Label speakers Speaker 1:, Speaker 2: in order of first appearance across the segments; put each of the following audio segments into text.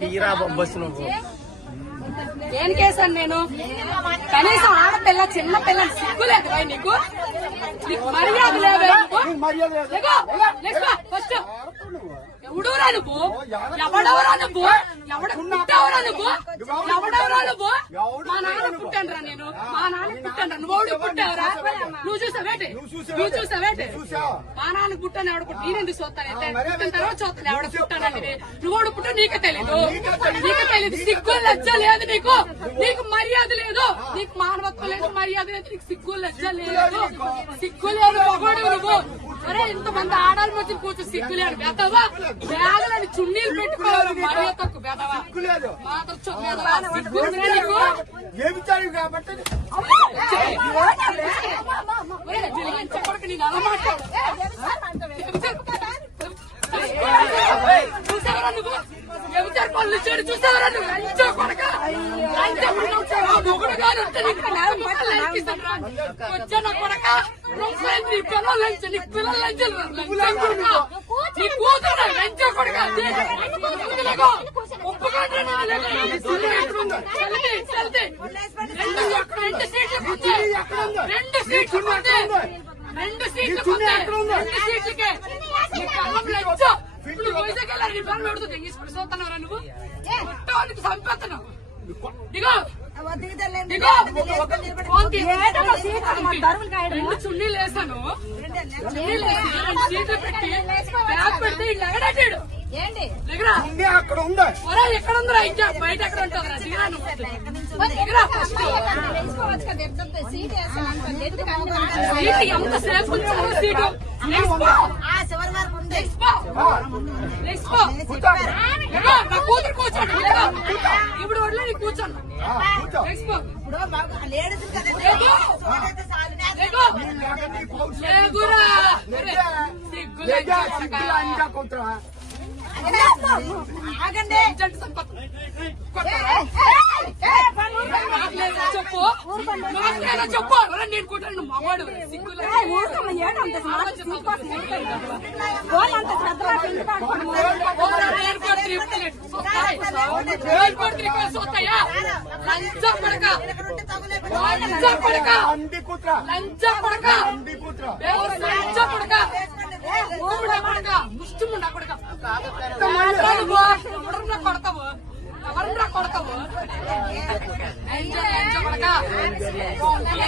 Speaker 1: తీరా బస్సు నువ్వు.
Speaker 2: ఏం కేసాను నేను? కనీసం ఆడపిల్ల చిన్న పిల్ల సిగ్గులేదు భయ్ నీకు? నీకు మర్యాద ఫస్ట్. ఎవడురా నువ్వు? ఎవడెవరా నువ్వు? ఎవడ పుట్టావురా నువ్వు? ఎవడెవరా నువ్వు? మా నాన్న పుట్టానురా నేను. మా నాన్న నువ్వు ఎవడు పుట్టావురా? నువ్వు చూసావేటి నువ్వు చూసావేటి మా నాన్న పుట్టాను ఎవడ పుట్టి చూస్తాను? పుట్టిన తర్వాత చూస్తాను ఎవడ పుట్టానని నువ్వు ఎవడు పుట్టా నీకే తెలీదు. నీకే తెలీదు. సిగ్గు లజ్జ లేదు నీకు. నీకు మర్యాద లేదు నీకు మానవత్వం లేదు మర్యాద లేదు నీకు సిగ్గు లజ్జ లేదు. సిగ్గు లేదు మగోడు నువ్వు. అరే ఇంతమంది ఆడాలి మధ్య కూర్చో సిగ్గు లేదు బెదవా బ్యాగులని చున్నీలు పెట్టుకోవాలి మర్యాద తక్కువ బెదవా బెదవా. సిగ్గు ఉందిరా నీకు?
Speaker 3: ఏమిచ్చారు కాబట్టి?
Speaker 2: ఒరే, వీళ్ళని చెప్పడానికి నేను అలా మాట్లాడు. చూసావరా నువ్వు? పనులు చూసావరా కొడక. లంచో కొడక. నీ పిల్లలు నీ పిల్లలు నీ కూతురు కొడక రెండు రెండు సీట్లు రెండు సీట్లు రెండు సీట్లు రెండు సీట్లకే నీ ఇప్పుడు వైజాగ్ వెళ్ళారు నీ పిల్లలు పెడుతుంది ఇంగ్లీష్ నువ్వు కొట్టవానికి చంపేస్తున్నావు ఇగో చున్నీలు వేసాను పెట్టి బ్యాగ్ పెడితే ఇట్లా
Speaker 3: ఉంది అక్కడ ఉంది
Speaker 2: ఎక్కడ ఉందిరా ఇంకా బయట ఎక్కడ ఉంటుందిరా దిగరా నువ్వు
Speaker 4: ఎంత
Speaker 2: సేపు సీటు
Speaker 4: చివరి వరకు ఉంది
Speaker 2: కూతురు కూర్చోండి. ఇప్పుడు కూర్చోండి.
Speaker 4: ఇప్పుడు లేడీస్
Speaker 3: సిగ్గులా
Speaker 4: ఆగండి
Speaker 2: చెప్పు చెప్పు నేను కూర్చొని నువ్వు మగవాడు సిగ్గు లేక. ఓరా, నేను కూడా త్రిపుల్ సొత్తాయి. నేను కొడతావు? ఎవరన్నా కొడతావు? కొడక.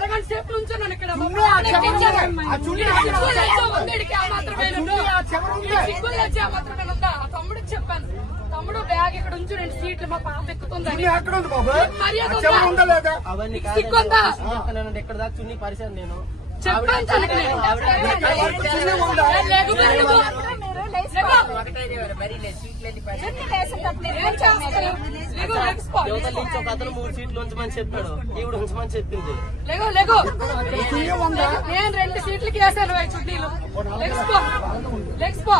Speaker 2: అరగంట సేపు ఇక్కడ.
Speaker 3: ఆ
Speaker 2: ఉందేడికి మాత్రమే
Speaker 3: ఆ చివర ఉంది.
Speaker 2: ఆ మాత్రమే ఉందా? ఆ తమ్ముడికి చెప్పాను. తమ్ముడు బ్యాగ్ ఇక్కడ ఉంచు రెండు సీట్లు మా పాప ఎక్కుతుందని. మర్యాద సిగ్గుందా
Speaker 1: ఎక్కడ దాకా చున్నీ పరిచాను నేను.
Speaker 2: నేను.
Speaker 1: అతను మూడు సీట్లు ఉంచమని చెప్పాడు ఈవిడ ఉంచమని చెప్పింది
Speaker 3: లేగో లేగో
Speaker 2: నేను రెండు సీట్లకి వేసాను చుట్టీలు లెగ్స్పో లెగ్స్పో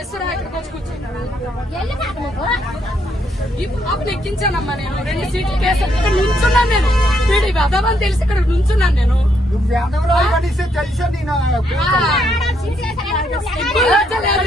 Speaker 2: ఎస్రా ఇక్కడికి వచ్చి పాపను ఎక్కించానమ్మా నేను రెండు సీట్లకి వేసాను ఇక్కడ నుంచున్నాను నేను వీడి వెదవని తెలిసి ఇక్కడ నుంచున్నాను నేను
Speaker 3: నువ్వు వేదవరాలు పడిస్తే తెలిసే నేను
Speaker 2: సిగ్గు లజ్జ లేదు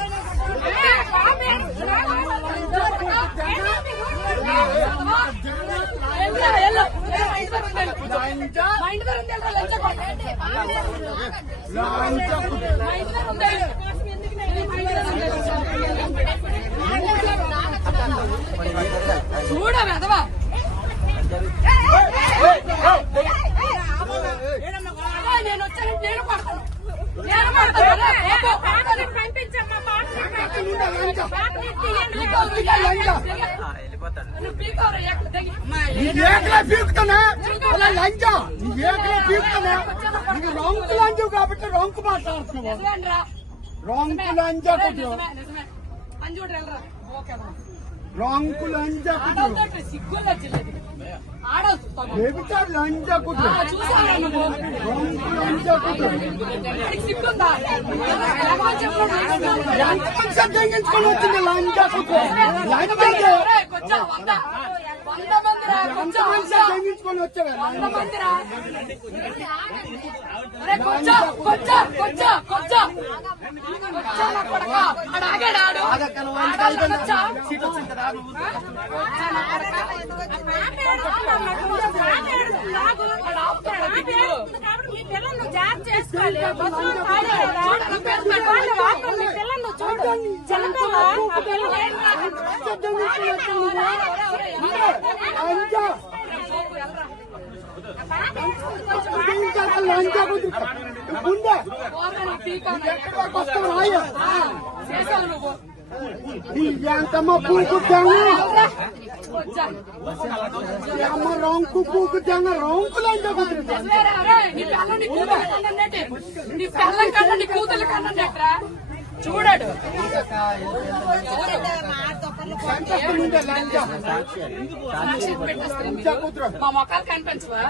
Speaker 2: చూడ వెదవా నేను వచ్చాను నేను పడతాను నేను పడతాను.
Speaker 4: పంపించమ్మా పాటలు
Speaker 3: లంచా
Speaker 2: పీకోరు,
Speaker 3: అలా లంచా నీకేకలే పీకుతానే నీకు రొంకు లంచు కాబట్టి రొంకు మాట్లాడుతున్నావు? రొంకు
Speaker 2: అమ్మా.
Speaker 3: రొంకు
Speaker 2: ఆడవుతుంటే సిగ్గులు వచ్చింది
Speaker 3: లంచా కొట్టు లంచా కొట్టు
Speaker 2: వాడికి
Speaker 3: వచ్చింది లంచా
Speaker 2: కొంచెం
Speaker 4: పిల్లల్ని జాబ్ చేసుకోవాలి చూడు ఆ పిల్లలు
Speaker 3: వస్తావు రాయ నీ ఎంతమ్మ లంచా కొట్టు
Speaker 2: వేరే, ఒరేయ్, నీ పిల్ల నీ కూతురు. నీ కన్నా నీ కూతురు కన్నట్టరా చూడాడు మా మొక్కలు కనిపించవా?